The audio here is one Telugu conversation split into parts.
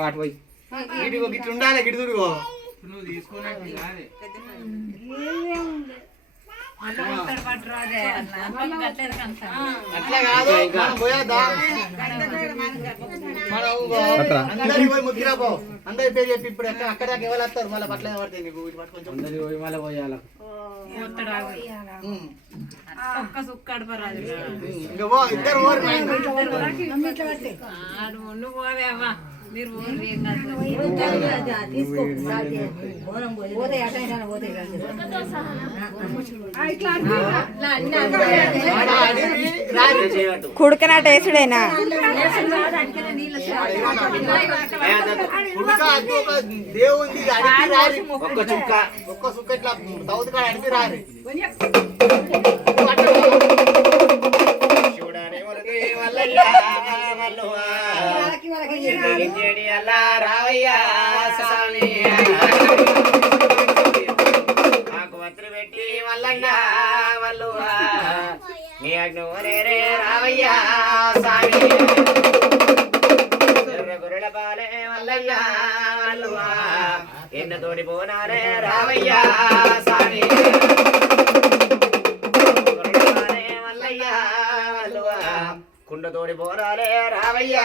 అటు పోయి. గిటి గిట్ల ఉండాలి గిటి చూడుకో నువ్వు తీసుకున్నట్టు అట్లా కాదు మనం పోయేద్దా. మనం అందరి పోయి ముగ్గురా పో. అందరి పేరు చెప్పి ఇప్పుడు ఎక్కడ అక్కడ దాకా ఎవరు వస్తారు? మళ్ళీ పట్ల పడతాయి నీకు ఇటు పట్టు కొంచెం అందరి పోయి మళ్ళీ పోయాల. ఇద్దరు. నువ్వు పోవే అవ్వ మీరు. కుడుకనాట వేసుడేనా దేవుంది ఒక్క చుక్క ఒక్క సుక్క ఇట్లా తౌదు కాడ అడిగి రారి చూడని మురగి రావయ్యా స్వామి. నాకు వత్రి పెట్టి మల్లయ్య మల్లువా. నీ అగ్నోరేరే రావయ్యా స్వామి. ఎర్ర గొర్రెల పాలే మల్లయ్య ఎన్న తోడి పోనారే రావయ్యా స్వామి కుండతోడి పోరాలే రావయ్యా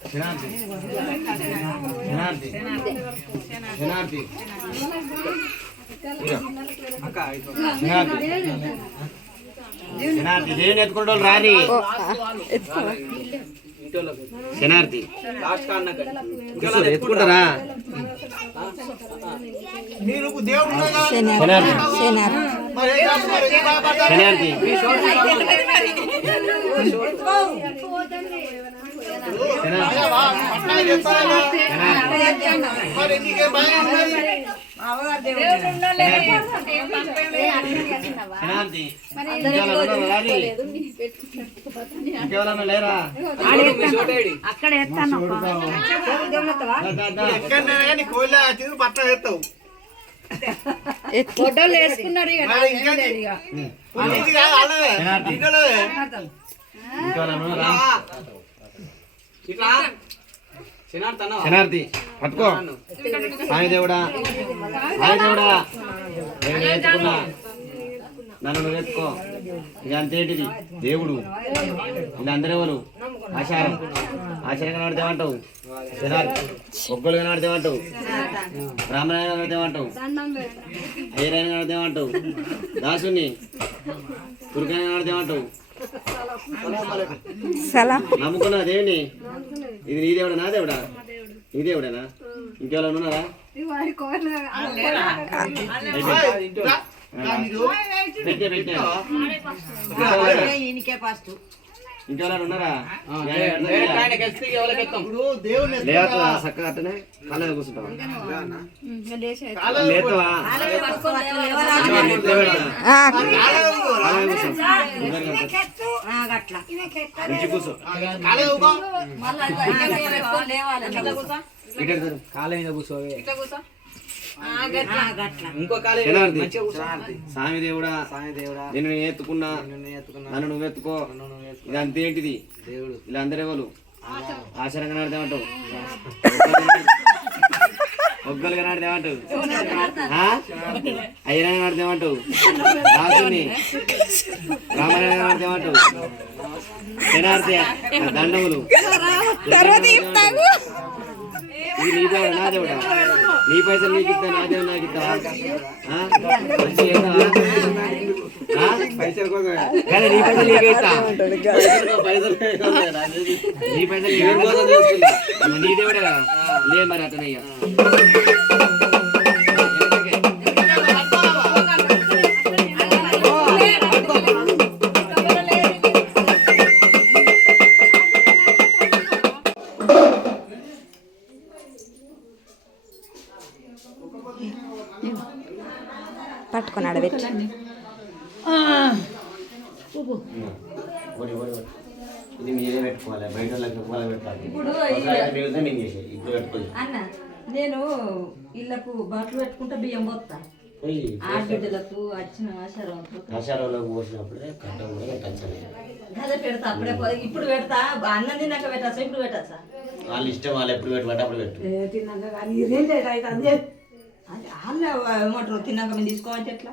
శనార్థి శనార్థి శనార్థి శనార్థి దేవుని ఎత్తుకుంటూ రారి శనార్థి ఎత్తుకుంటారా? శనార్థి ఇంకెవరన్నా లేరా అక్కడ ఎత్తాను కోళ్ళ పట్ల ఫోటోలు వేసుకున్నారు ఇక మరి శనార్థి పట్టుకో. సాయి దేవుడా. సాయి దేవుడా. నేను ఎత్తుకున్నా నన్ను నువ్వు ఎత్తుకో ఇక అంతేంటిది దేవుడు. ఇది అందరెవరు? ఆచారం. ఆచారం కనబడితేమంటావు శనార్థి ఒక్కలు కనబడితేమంటావు బ్రాహ్మణ కనబడితేమంటావు అయ్యరాయన కనబడితేమంటావు దాసుని. తుర్కాయన కనబడితేమంటావు సలాం. నమ్ముకున్నా దేవుని ఇది నీ దేవుడా నా దేవుడా? నీ దేవుడేనా? ఇంకెవరైనా ఉన్నారా? ఇంకెవరైనా ఉన్నారా? లేవా చక్కగా అట్టనే కూర్చుంటావా? లేతావా ఆ, మంచి కూర్చో. కాలే ఊకో. ఇటు ఎడుతురు. కాళ్ళ మీద కూర్చోవే. ఇంకో శనార్థి. స్వామి దేవుడా సాయి దేవుడా. నిన్ను నేను ఎత్తుకున్నా. నిన్ను నువ్వు ఎత్తుకో. నన్ను నువ్వు ఎత్తుకో. ఇది అంతేంటిది దేవుడు. వీళ్ళందరూ ఎవరు? ఆశ్చర్యంగా నాడదేమంటావు ఒగ్గలుగా నాడదేమంటావు అయ్యరంగా నాడదేమంటావు రాసుని రామాయణ నాడదేమంటావు శనార్థి దండములు. ఇది నీ దేవుడు నా దేవుడా? నీ పైసలు నీకు ఇస్తా నా దేవుడు నాకు ఇస్తా? పైసలు కోసం కానీ నీ పైసలు నీకే ఇస్తా. పైసలు నీ పైసలు నీ దేవుడే కదా? లే మరి అతనయ్యా. పట్టుకొని ఆడబెట్టి. ఇది మీరే పెట్టుకోవాలి బయట వాళ్ళకి పెట్టాలి ఇప్పుడు మిగిలితే నేను చేసేది ఇప్పుడు పెట్టుకోవాలి అన్న నేను ఇళ్ళకు బట్టలు పెట్టుకుంటే బియ్యం పోతా ఆడబిడ్డలకు వచ్చిన ఆచారం కషారంలోకి పోసినప్పుడే కట్ట కూడా పెట్టాలి అదే పెడతా అప్పుడే ఇప్పుడు పెడతా అన్నం తిన్నాక పెట్టచ్చా ఇప్పుడు పెట్టచ్చా వాళ్ళ ఇష్టం వాళ్ళు ఎప్పుడు పెట్టమంటే అప్పుడు పెట్టు. తిన్నాక కానీ ఇదేం లేదు అయితే అంతే వాళ్ళే ఏమంటారు తిన్నాక మేము తీసుకోవచ్చు ఎట్లా?